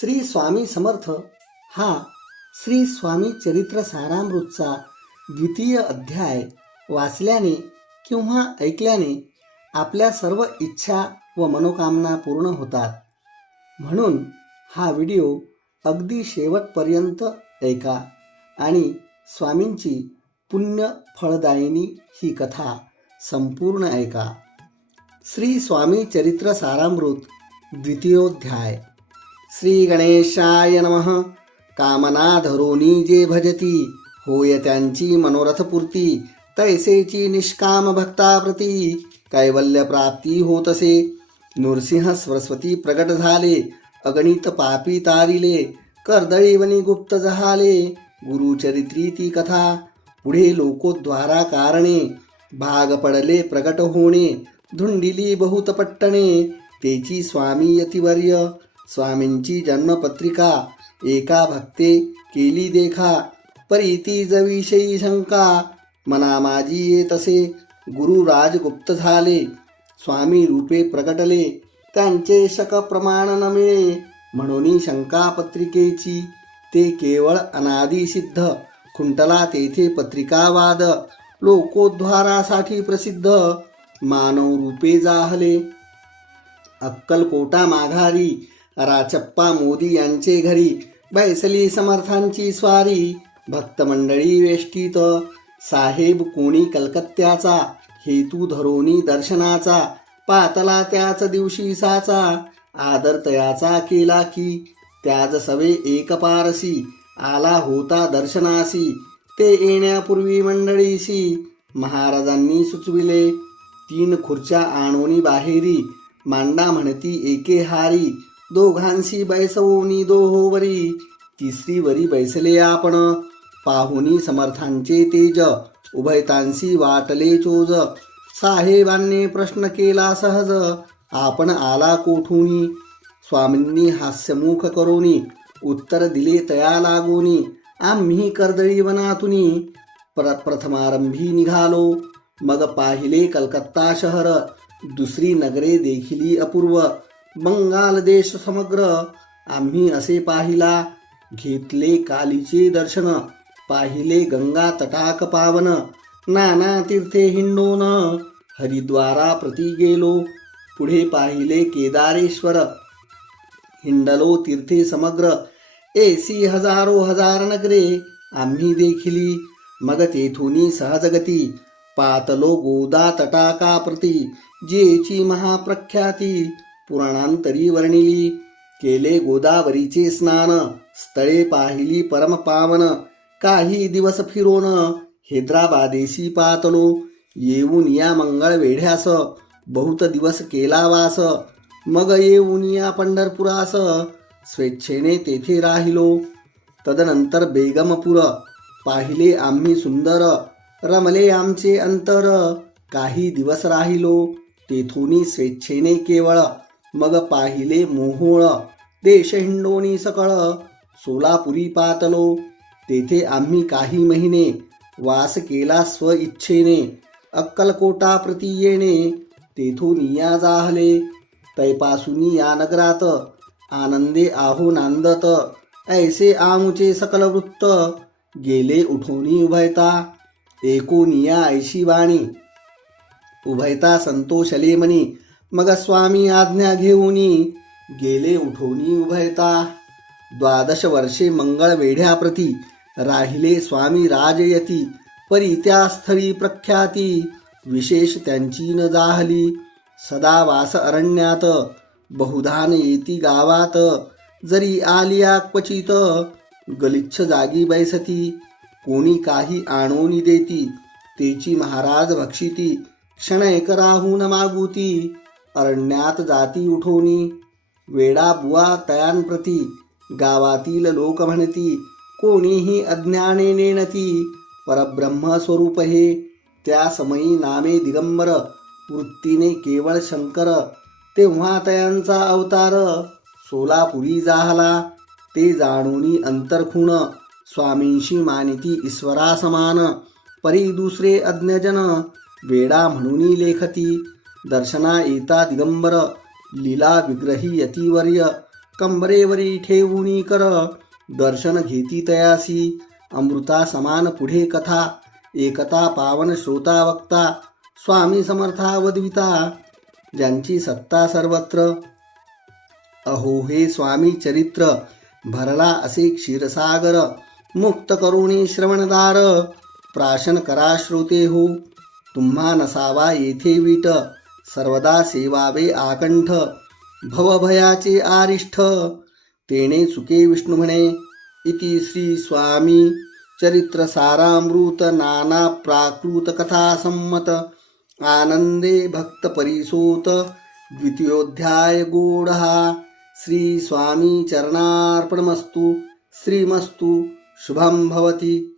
श्री स्वामी समर्थ हा श्री स्वामी चरित्र सारामृतचा द्वितीय अध्याय वाचल्याने किंवा ऐकल्याने आपल्या सर्व इच्छा व मनोकामना पूर्ण होतात. म्हणून हा व्हिडिओ अगदी शेवटपर्यंत ऐका आणि स्वामींची पुण्य फळदायिनी ही कथा संपूर्ण ऐका. श्री स्वामी चरित्र सारामृत द्वितीयोध्याय. श्री गणेशाय नमः। कामना धरोनी जे भजती होय त्यांची मनोरथपूर्ती तैसेची निष्काम भक्ताप्रती कैवल्य प्राप्ती होतसे। नृसिंह सरस्वती प्रगट झाले अगणित पापी तारिले कर्दळीवनी गुप्त जहाले। गुरुचरित्री ती कथा पुढे लोकोद्वारा कारणे। भाग पडले प्रगट होणे धुंडिली बहुत पट्टणे। तेची स्वामी यतिवर्य स्वामींची जन्मपत्रिका एका भक्ते केली देखा परीती जविषयी शंका मना माझी येतसे गुरु राजगुप्त झाले स्वामी रूपे प्रकटले त्यांचे शक प्रमाण न मिळे म्हणून शंका पत्रिकेची ते केवळ अनादिसिद्ध खुंटला तेथे पत्रिकावाद लोकोद्वारासाठी प्रसिद्ध मानव रूपे जाहले. अक्कलकोटा माघारी राचप्पा मोदी यांचे घरी बैसली समर्थांची स्वारी. भक्त मंडळी वेष्टीत साहेब कोणी कलकत्त्याचा हेतू धरोनी दर्शनाचा पातला त्याच दिवशी साचा. आदर तयाचा केला की त्याज सवे एक पारसी आला होता दर्शनासी ते येण्यापूर्वी मंडळीशी महाराजांनी सुचविले तीन खुर्च्या आणोनी बाहेरी मांडा म्हणती एके हारी. दोघांशी बैसवोनी दोहोवरी तिसरी वरी बैसले आपण. पाहुनी समर्थांचे तेज. उभयतांशी वाटले चोज. साहेबांनी प्रश्न केला सहज. आपण आला कोठुनी? स्वामींनी हास्यमुख करोनी उत्तर दिले तया लागोनी. आम्ही कर्दळी वनातुनी. प्र प्रथमारंभी निघालो. मग पाहिले कलकत्ता शहर. दुसरी नगरे देखिली अपूर्व. बंगाल देश समग्र आम्ही असे पाहिला. घेतले कालीचे दर्शन पाहिले गंगा तटाक पावन. नाना तीर्थे हिंडोन हरिद्वारा प्रती गेलो. पुढे पाहिले केदारेश्वर. हिंडलो तीर्थे समग्र. एसी हजारो हजार नगरे आम्ही देखिली. मग तेथुनी सहजगती पातलो गोदा तटाका प्रती. जेची महाप्रख्याती पुराणांतरी वर्णिली केले गोदावरीचे स्नान स्थळे पाहिली परमपावन काही दिवस फिरोन हैदराबादेशी पातलो येऊन या मंगळ वेढ्यास बहुत दिवस केला वास मग येऊन या पंढरपुरास स्वेच्छेने तेथे राहिलो. तदनंतर बेगमपुर पाहिले आम्ही सुंदर रमले आमचे अंतर काही दिवस राहिलो तेथुनी स्वेच्छेने केवळ मग पाहिले मोहोळ. देश हिंडोनी सकळ सोलापुरी पातलो. तेथे आम्ही काही महिने वास केला स्व इच्छेने अक्कलकोटा प्रती येणे तेथून या जाहले. तैपासून या नगरात आनंदे आहो नांदत. ऐसे आमुचे सकल वृत्त गेले उठोनी उभयता. एकोनिया ऐशी वाणी. उभयता संतोषले मनी मग स्वामी आज्ञा घेऊनी गेले उठोनी उभयता. द्वादश वर्षे मंगळ वेढ्याप्रती राहिले स्वामी राजयती परी त्या स्थळी प्रख्याती विशेष त्यांची न जाहली. सदा वास अरण्यात बहुधान येती गावात. जरी आलिया क्वचित गलिच्छ जागी बैसती. कोणी काही आणोनी देती तेची महाराज भक्षिती क्षणैक राहून मागुती. अरण्यात जाती उठोनी वेडा बुवा तयांप्रती गावातील लोक म्हणती कोणीही अज्ञाने नेणती परब्रह्म स्वरूप हे त्या समयी नामे दिगंबर वृत्तीने केवळ शंकर तेव्हा तयांचा अवतार सोलापुरी जाहला ते जाणूनी अंतरखुण स्वामींशी मानिती ईश्वरा समान परी दुसरे अज्ञजन वेडा म्हणूनी लेखती दर्शना येता दिगंबर लीला विग्रही यतिवर्य कंबरेवरी ठेवुनी कर दर्शन घेती तयासी अमृता समान पुढे कथा एकता पावन श्रोता वक्ता स्वामी समर्था वदविता ज्यांची सत्ता सर्वत्र. अहो हे स्वामी चरित्र भरला असे क्षीरसागर मुक्त करुणी श्रवणदार प्राशन करा श्रोते हो तुम्हा नसावा येथे वीट. सर्वदा सेवावे आकंठ भवभयाचे आरिष्ठ. तेने चुके विष्णू म्हणे इति श्री स्वामी चरित्र सारामृत नाना प्राकृत कथा संमत आनंदे भक्त परिसोत द्वितीयोध्याय गूढ श्री स्वामी चरणार्पणमस्तु श्रीमस्तु शुभं भवति।